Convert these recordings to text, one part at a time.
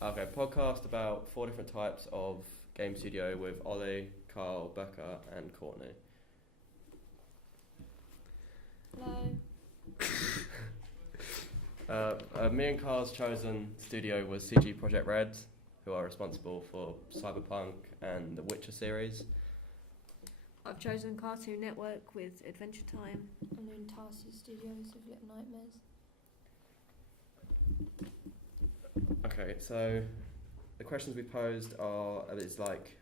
Okay, podcast about 4 different types of game studio with Ollie, Carl, Becca, and Courtney. Hello. Me and Carl's chosen studio was CG Projekt Red, who are responsible for Cyberpunk and the Witcher series. I've chosen Cartoon Network with Adventure Time. I'm doing Tarsi Studios with Little Nightmares. Okay, so the questions we posed is like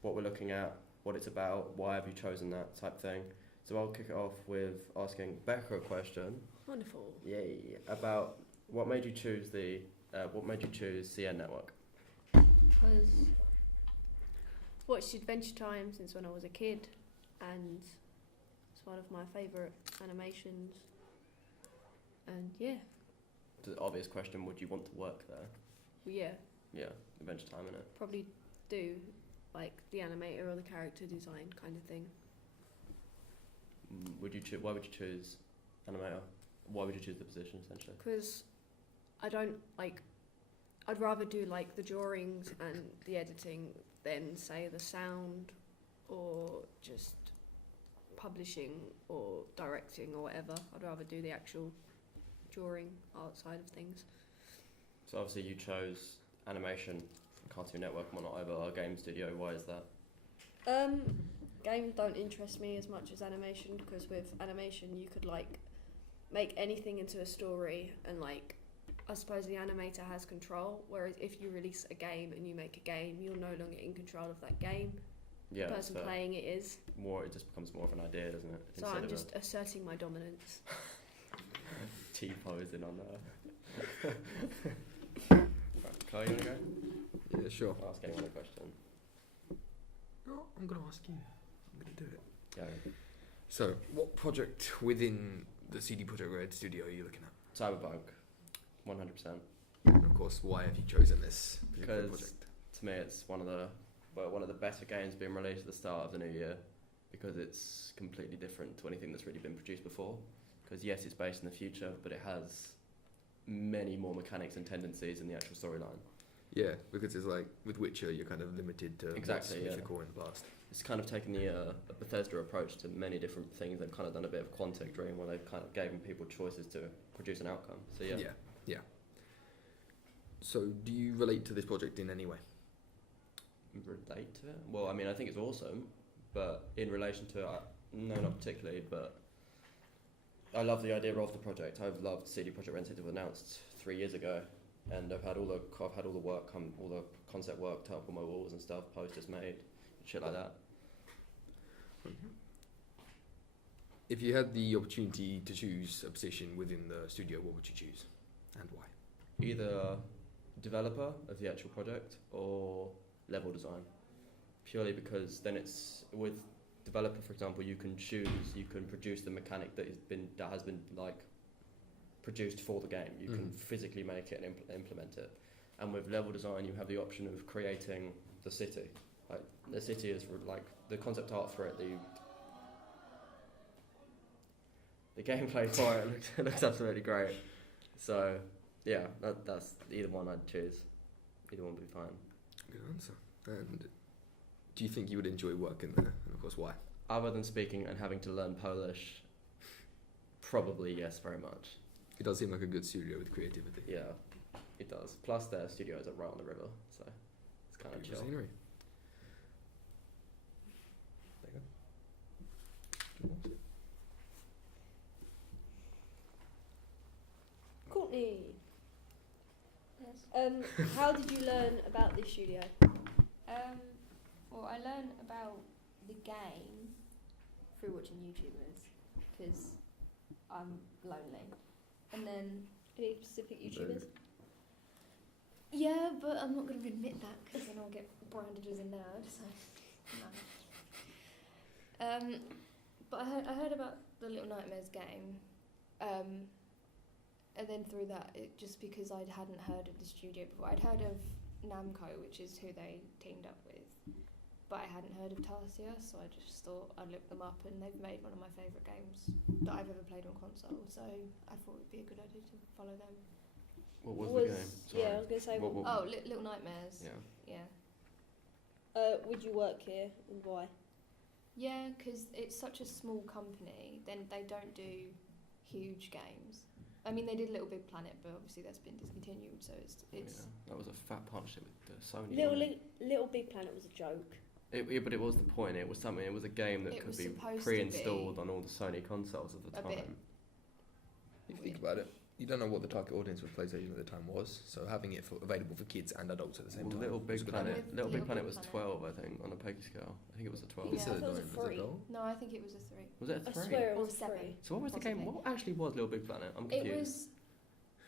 what we're looking at, what it's about, why have you chosen that type thing. So I'll kick it off with asking Becca a question. Wonderful. Yay! About what made you choose CN Network? Because watched Adventure Time since when I was a kid, and it's one of my favourite animations. And yeah, The obvious question: would you want to work there? well, yeah, Yeah, Adventure Time, innit? probably do like the animator or the character design kind of thing. Why would you choose animator? Why would you choose the position essentially? Because I don't like. I'd rather do like the drawings and the editing than say the sound or just publishing or directing or whatever. I'd rather do the actual drawing art side of things. So obviously you chose animation from Cartoon Network and whatnot over our game studio. Why is that? Games don't interest me as much as animation, because with animation you could like make anything into a story, and like I suppose the animator has control, whereas if you release a game and you make a game, you're no longer in control of that game. Yeah, The person so playing it is. it just becomes more of an idea, doesn't it? So I'm just asserting my dominance. T-posing on there. Right, Carl, you wanna go? Yeah, sure. I'll ask anyone a question. No, I'm going to ask you. I'm going to do it. Yeah. So, what project within the CD Projekt Red studio are you looking at? Cyberpunk, 100%. And of course, why have you chosen this particular Because project? to me it's one of the better games being released at the start of the new year, because it's completely different to anything that's really been produced before. Because yes, it's based in the future, but it has many more mechanics and tendencies in the actual storyline. Yeah, because it's like with Witcher, you're kind of limited to Exactly, what's yeah. mythical in the past. It's kind of taken the Bethesda approach to many different things. They've kind of done a bit of Quantic Dream, where they've kind of given people choices to produce an outcome. So yeah. Yeah. So, do you relate to this project in any way? Relate to it? Well, I mean, I think it's awesome, but in relation to it, no, not particularly. But I love the idea of the project. I've loved CD Projekt Red since it was announced 3 years ago, and I've had all the work all the concept work up on my walls and stuff, posters made, shit like that. If you had the opportunity to choose a position within the studio, what would you choose, and why? Either developer of the actual project or level design, purely because then it's with developer, for example, you can produce the mechanic that has been like produced for the game. You can physically make it and implement it. And with level design, you have the option of creating the city. Like the city is like the concept art for it. The gameplay for it looks absolutely great. So yeah, that's either one I'd choose. Either one would be fine. Good answer. And do you think you would enjoy working there? And of course, why? Other than speaking and having to learn Polish, probably yes, very much. It does seem like a good studio with creativity. Yeah, it does. Plus their studios are right on the river, so it's kind of Beautiful chill. scenery. Courtney, Yes. how did you learn about this studio? Well, I learned about the game through watching YouTubers because I'm lonely, and then Any specific YouTubers? yeah, but I'm not going to admit that because then I'll get branded as a nerd. So, no. But I heard about the Little Nightmares game, and then through that, just because I hadn't heard of the studio before, I'd heard of Namco, which is who they teamed up with, but I hadn't heard of Tarsier, so I just thought I'd look them up, and they've made one of my favourite games that I've ever played on console, so I thought it would be a good idea to follow them. What was the game? Sorry. Yeah, I was gonna say. What- Oh, Little Nightmares. Yeah. Yeah. Would you work here and why? Yeah, because it's such a small company. Then they don't do huge games. I mean, they did Little Big Planet, but obviously that's been discontinued. So it's Yeah, that was a fat partnership with Sony. Little Big Planet was a joke. But it was the point. It was something. It was a game that It could was be supposed to pre-installed be on all the Sony consoles at the a time. bit. If you think about it, you don't know what the target audience with PlayStation at the time was, so having it available for kids and adults at the same Well, time. Little was a Big good Planet. idea. With Little Big Little Planet Big was Planet. 12, I think, on a Peggy scale. I think it was a 12. Yeah. I thought it was a Was three. gold? No, I think it was a 3. Was it a I 3? swear it Or was a 7. three. So what was the game? Possibly. What actually was Little Big Planet? I'm It confused. was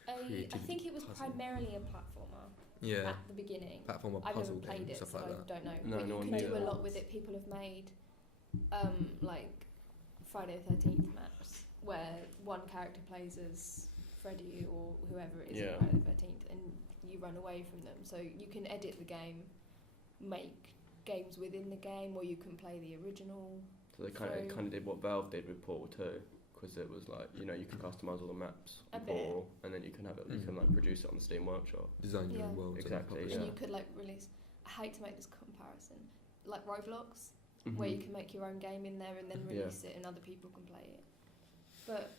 I Creativity think it was puzzle. primarily a platformer Yeah, at the beginning. platformer I've never puzzle played game, it, stuff so like I that. don't know. No, but no you one can knew do a that. lot with it. People have made like Friday the 13th maps where one character plays as Freddy or whoever it is Yeah. in Friday the 13th, and you run away from them. So you can edit the game, make games within the game, or you can play the original. So they kind of did what Valve did with Portal 2, because it was like, you know, you can customize all the maps A on bit. Portal, and then you can have it. You can like produce it on the Steam Workshop. Design your own Yeah. worlds. Exactly, And yeah. And you could like release. I hate to make this comparison, like Roblox, where you can make your own game in there and then Yeah. release it and other people can play it. But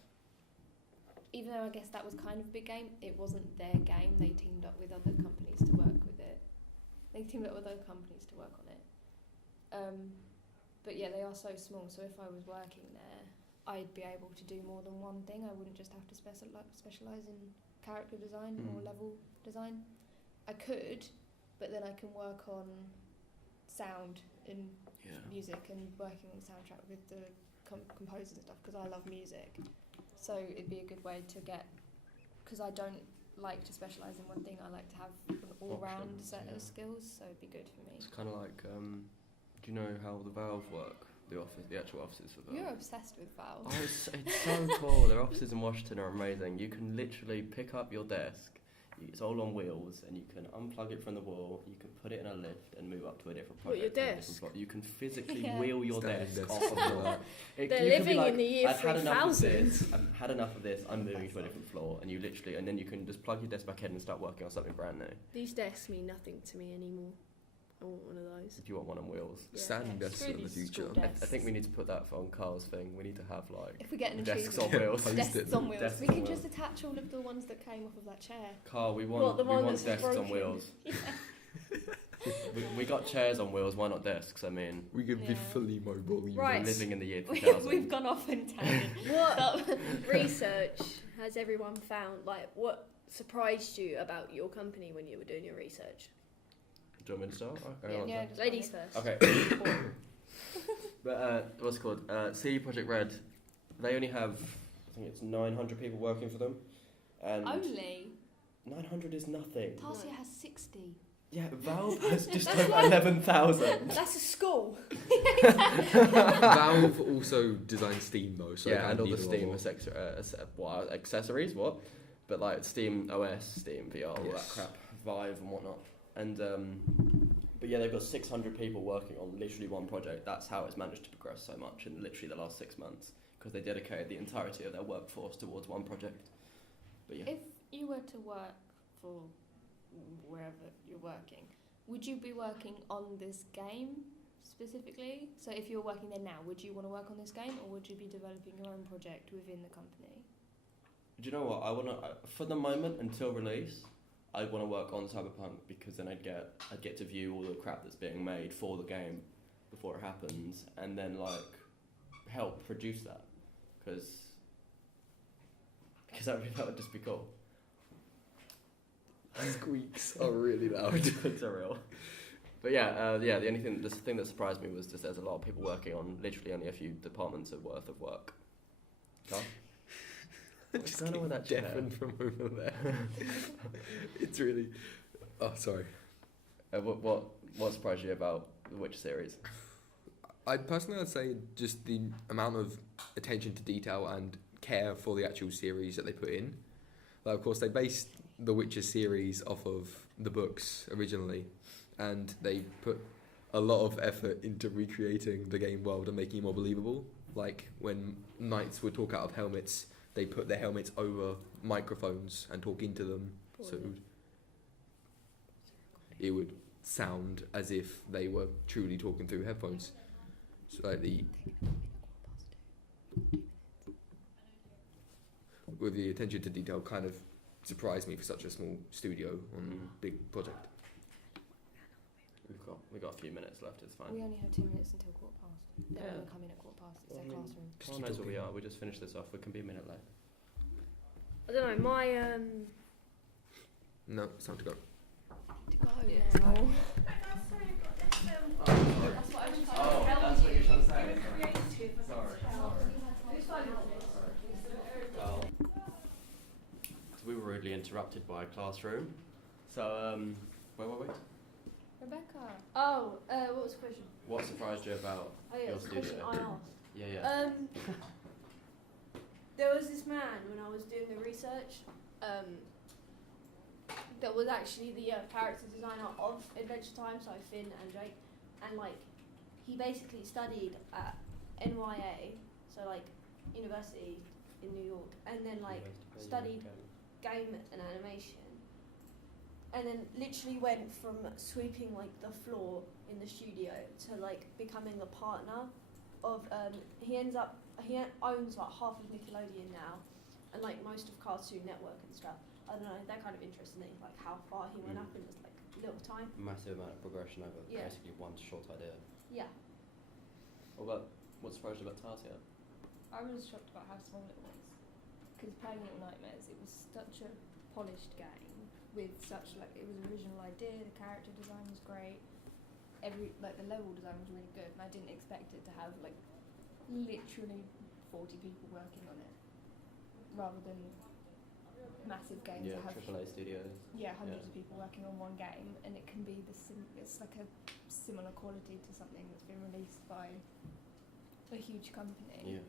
even though I guess that was kind of a big game, it wasn't their game. They teamed up with other companies to work with it. They teamed up with other companies to work on it. But yeah, they are so small. So if I was working there, I'd be able to do more than one thing. I wouldn't just have to specialise in character design or Mm. level design. I could, but then I can work on sound and Yeah. music and working on the soundtrack with the composers and stuff because I love music. So it'd be a good way to get, because I don't like to specialise in one thing. I like to have an all-round Options, set yeah. of skills. So it'd be good for me. It's kind of like, do you know how the Valve work? The actual offices for Valve. You're obsessed with Valve. Oh, it's so cool. Their offices in Washington are amazing. You can literally pick up your desk. It's all on wheels, and you can unplug it from the wall. You can put it in a lift and move up to a different What, project. your on a different desk? floor. You can physically Yeah. wheel your Standing desk desk. off of the floor. They're You could be living like, in the year I've had enough of 3000. this. I've had enough of this. I'm moving to a different floor, and you literally, and then you can just plug your desk back in and start working on something brand new. These desks mean nothing to me anymore. I want one of those. If you want one on wheels. Yeah. Standing desks Screw in the these future. school I desks. think we need to put that on Carl's thing. We need to have like If we get an desks achievement. on wheels. Post Desks it. on wheels. Desks We on can wheels. just attach all of the ones that came off of that chair. Carl, we What, want the we one want that's desks on broken? wheels. we got chairs on wheels. Why not desks? I mean, We could be Yeah. fully mobile. we're Right. living in the year We've 2000. gone off on tangent. What research has everyone found? Like, what surprised you about your company when you were doing your research? Do you want me to start? Okay, Yeah, I'll yeah, start. just Ladies go first. Okay. But what's it called? CD Projekt Red. They only have, I think it's 900 people working for them, and Only 900 is nothing. Tarsia has 60. Yeah, Valve has just over 11,000. That's a school. Valve also designed Steam though, so Yeah, and all the either Steam or. accessories, what? But like Steam OS, Steam VR, all that Yes. crap, Vive and whatnot. And but yeah, they've got 600 people working on literally one project. That's how it's managed to progress so much in literally the last 6 months, because they dedicated the entirety of their workforce towards one project. But yeah, If you were to work for wherever you're working, would you be working on this game specifically? So if you're working there now, would you want to work on this game, or would you be developing your own project within the company? do you know what? I wanna for the moment until release, I want to work on Cyberpunk, because then I'd get to view all the crap that's being made for the game before it happens, and then like help produce that, because that would just be cool. Squeaks are really loud. It's a real. But yeah, the thing that surprised me was just there's a lot of people working on literally only a few departments worth of work. Carl? What's Just going on with that chair? deafened from over there. It's really. Oh, sorry. What surprised you about the Witcher series? I'd say just the amount of attention to detail and care for the actual series that they put in. Like, of course, they based the Witcher series off of the books originally, and they put a lot of effort into recreating the game world and making it more believable. Like when knights would talk out of helmets, they put their helmets over microphones and talk into them, so it would sound as if they were truly talking through headphones. So like with the attention to detail kind of surprised me for such a small studio on a big project. We've got a few minutes left. It's fine. We only have 2 minutes until 15:15. They're Yeah. going to come in at 15:15. It's Well, their I mean, classroom. Just Carl keep knows what we talking. are. We just finished this off. We can be a minute late. I don't know. My No, it's time to go. To go Yeah, now. to go. That's what I was trying to tell that's what you. you're trying to say. Sorry. We were rudely interrupted by a classroom. So, where were we? Rebecca. Oh, what was the question? What surprised you about Oh yeah, your it's a question studio? I asked. Yeah. There was this man when I was doing the research that was actually the character designer of Adventure Time, so Finn and Jake, and like he basically studied at NYA, so like university in New York, and then like studied game and animation, and then literally went from sweeping like the floor in the studio to like becoming the partner of he owns like half of Nickelodeon now, and like most of Cartoon Network and stuff. I don't know, that kind of interests me, like how far he went up in just like little time. Massive amount of progression over Yeah. basically one short idea. Yeah. What surprised you about Tarsia? I was shocked about how small it was. Because playing Little Nightmares, it was such a polished game with such it was an original idea. The character design was great. The level design was really good, and I didn't expect it to have like literally 40 people working on it, rather than massive games Yeah, that have AAA studios. hundreds of people working on one game, and it can be it's like a similar quality to something that's been released by a huge company. Yeah.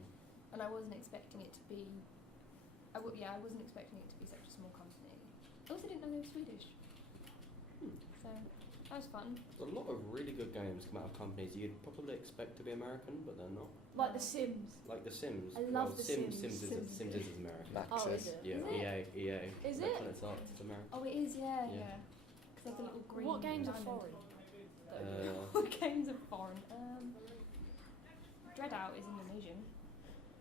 And I wasn't expecting it to be. I wasn't expecting it to be such a small company. I also didn't know they were Swedish. So that was fun. There's a lot of really good games come out of companies you'd probably expect to be American, but they're not. Like The Sims. Like The Sims. I love The Sims. Sims. Sims is American. Oh, is it? Yeah, Is it? EA. Is it? Electronic Arts is American. Oh, it is, yeah. Yeah. Because they have the little green. What games are diamond. foreign? What games are foreign? Dreadout is Indonesian.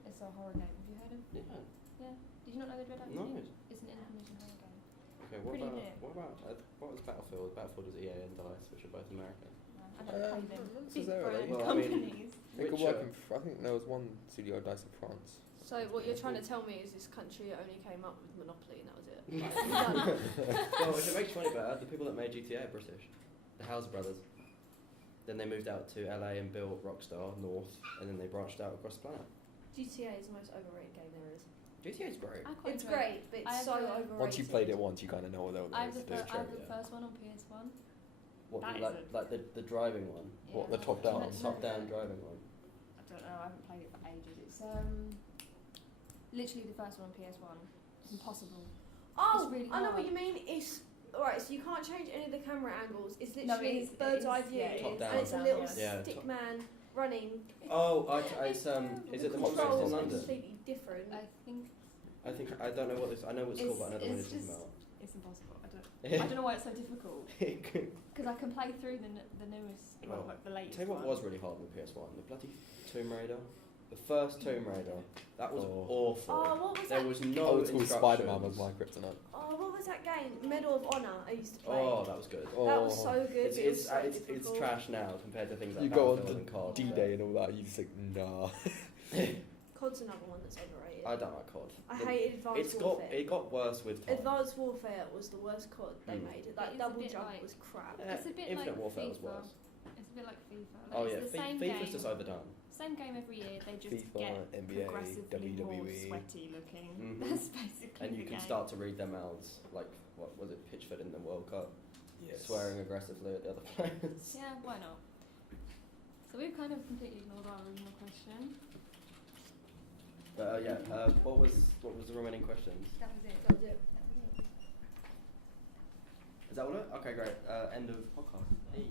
It's a horror game. Have you heard of? Yeah. Yeah. Did you not know that Dreadout? No. It's an Indonesian horror game. Okay, Pretty lit. what was Battlefield? Battlefield is EA and DICE, which are both American. I don't play them. not Big necessarily. brand Well, I mean- companies. They could Witcher. work I think there was one studio dice in France. So what you're trying to tell me is this country only came up with Monopoly and that was it? Well, if it makes you any better, the people that made GTA are British. The Hauser brothers. Then they moved out to LA and built Rockstar North, and then they branched out across the planet. GTA is the most overrated game there is. GTA is great. I quite It's enjoy it. great, but I it's have so the- overrated. Once you played it once, you kind of know what there I have is the, to I have the do. first one on PS1. What, That like, is like the driving one? What, Yeah. the top-down? No, no, Top-down no. driving one. I don't know. I haven't played it for ages. It's literally the first one on PS1. It's impossible. Oh, It's really I know what hard. you mean. It's alright. So you can't change any of the camera angles. It's No, it literally is- bird's it eye is, view, yeah, it Top is. down. and it's a Top little down, yeah. stick man running. Oh, it's is it the one based in Controls are London? completely different. I think I don't know what this. I know what it's called, but I know the one you're it's talking just- about. it's impossible. I don't know why it's so difficult. Because I can play through the newest, Well, like the latest Tell you what one. was really hard on the PS1, the bloody Tomb Raider. The first Tomb Raider, that was Oh. awful. Oh, what was There that? was no Old school Spider-Man instructions. was my kryptonite. Oh, what was that game? Medal of Honor. I used to play. Oh, that was good. That was so good. It's but it was so it's difficult. trash now compared to things like You go on Battlefield and COD. D-Day and all that, you just think, nah. COD's another one that's overrated. I don't like COD. I The- hated Advanced Warfare. It got worse with time. Advanced Warfare was the worst COD they Mm. made. It That is a double bit jump like- was crap. It's a bit Infinite like Warfare was FIFA. worse. It's a bit like FIFA. Like, Oh it's yeah, the same FIFA's game. just overdone. Same game every year. They just FIFA, get NBA, progressively more WWE. sweaty looking. Mhm. That's basically And you the can game. start to read their mouths, like what was it, Pitchford in the World Cup, Yes. swearing aggressively at the other players. Yeah, why not? So we've kind of completely ignored our original question. But what was the remaining questions? That was it. That was it. That was it. Is that all it? Okay, great. End of podcast. Hey.